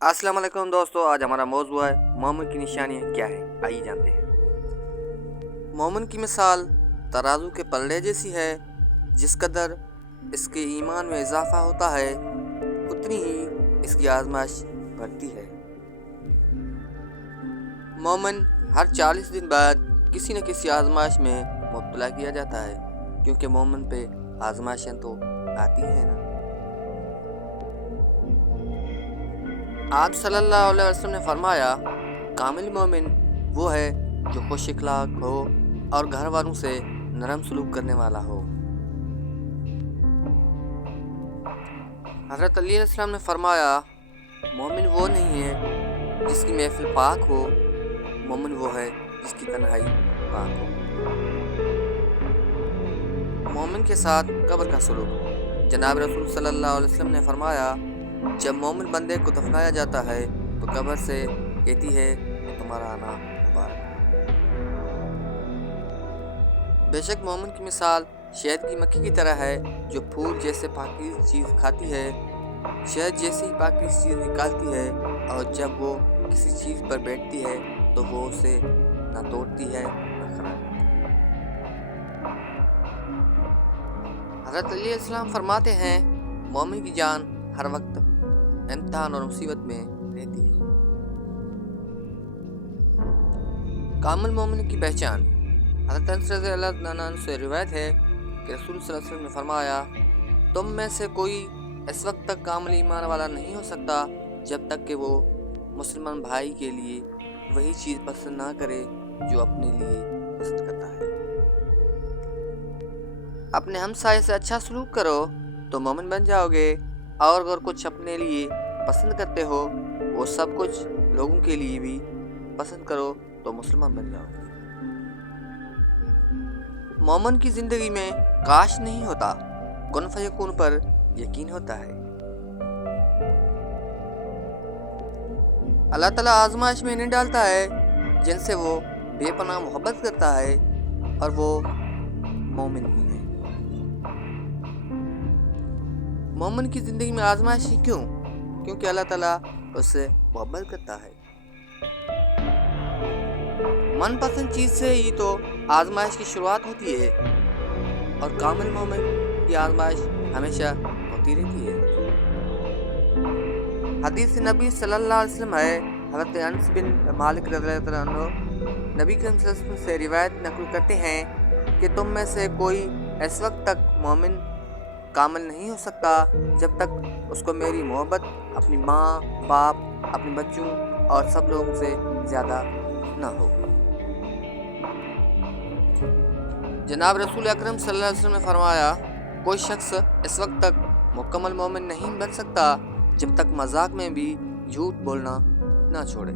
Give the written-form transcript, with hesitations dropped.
अस्सलाम वालेकुम दोस्तों, आज हमारा मौजू है मोमिन की निशानियाँ क्या है। आइए जानते हैं। मोमिन की मिसाल तराजू के पल्ले जैसी है। जिस कदर इसके ईमान में इजाफा होता है उतनी ही इसकी आजमाइश बढ़ती है। मोमिन हर 40 दिन बाद किसी न किसी आजमाइश में मुब्तला किया जाता है, क्योंकि मोमिन पे आजमाइशें तो आती हैं ना। आप सल्लल्लाहु अलैहि वसल्लम ने फरमाया, कामिल मोमिन वो है जो खुश इखलाक हो और घर वालों से नरम सलूक करने वाला हो। हज़रत अली अलैहिस्सलाम ने फरमाया, मोमिन वो नहीं है जिसकी महफिल पाक हो, मोमिन वो है जिसकी तन्हाई पाक हो। मोमिन के साथ कब्र का सलूक। जनाब रसूल सल्लल्लाहु अलैहि वसल्लम ने फरमाया, जब मोमिन बंदे को दफनाया जाता है तो कब्र से कहती है कि तुम्हारा आना मुबारक। बेशक मोमिन की मिसाल शहद की मक्खी की तरह है, जो फूल जैसे पाकीज़ चीज़ खाती है, शहद जैसी ही पाकीज़ चीज़ निकालती है, और जब वो किसी चीज़ पर बैठती है तो वो उसे न तोड़ती है न खराब। हज़रत अली अलैहिस्सलाम फरमाते हैं, मोमिन की जान हर वक्त इम्तिहान और मुसीबत में रहती है। कामिल मोमिन की पहचान। हज़रत अनस रज़ियल्लाहु अन्हु से रिवायत है कि रसूल सल्लल्लाहु अलैहि वसल्लम ने फरमाया, तुम में से कोई इस वक्त तक कामिल ईमान वाला नहीं हो सकता जब तक कि वो मुसलमान भाई के लिए वही चीज़ पसंद ना करे जो अपने लिए पसंद करता है। अपने हमसाये से अच्छा सलूक करो तो मोमिन बन जाओगे, और अगर कुछ अपने लिए पसंद करते हो वो सब कुछ लोगों के लिए भी पसंद करो तो मुसलमान बन जाओगे। मोमिन की ज़िंदगी में काश नहीं होता, कुन फयकून पर यकीन होता है। अल्लाह ताला आजमाइश में नहीं डालता है जिनसे वो बेपनाह मोहब्बत करता है, और वो मोमिन ही है। मोमिन की ज़िंदगी में आजमाइश ही क्यों? क्योंकि अल्लाह ताला उससे मोहब्बत करता है। मनपसंद चीज़ से ही तो आजमाइश की शुरुआत होती है, और कामिल मोमिन की आजमाइश हमेशा होती रहती है। हदीस नबी सल्लल्लाहु अलैहि वसल्लम है, हज़रत अनस बिन मालिक रज़ियल्लाहु अन्हु नबी करीम सल्लल्लाहु अलैहि वसल्लम से रिवायत नकल करते हैं कि तुम में से कोई इस वक्त तक मोमिन कामिल नहीं हो सकता जब तक उसको मेरी मोहब्बत अपनी माँ, बाप, अपने बच्चों और सब लोगों से ज़्यादा न हो। जनाब रसूल अकरम सल्लल्लाहु अलैहि वसल्लम ने फरमाया, कोई शख्स इस वक्त तक मुकम्मल मोमिन नहीं बन सकता जब तक मजाक में भी झूठ बोलना ना छोड़े।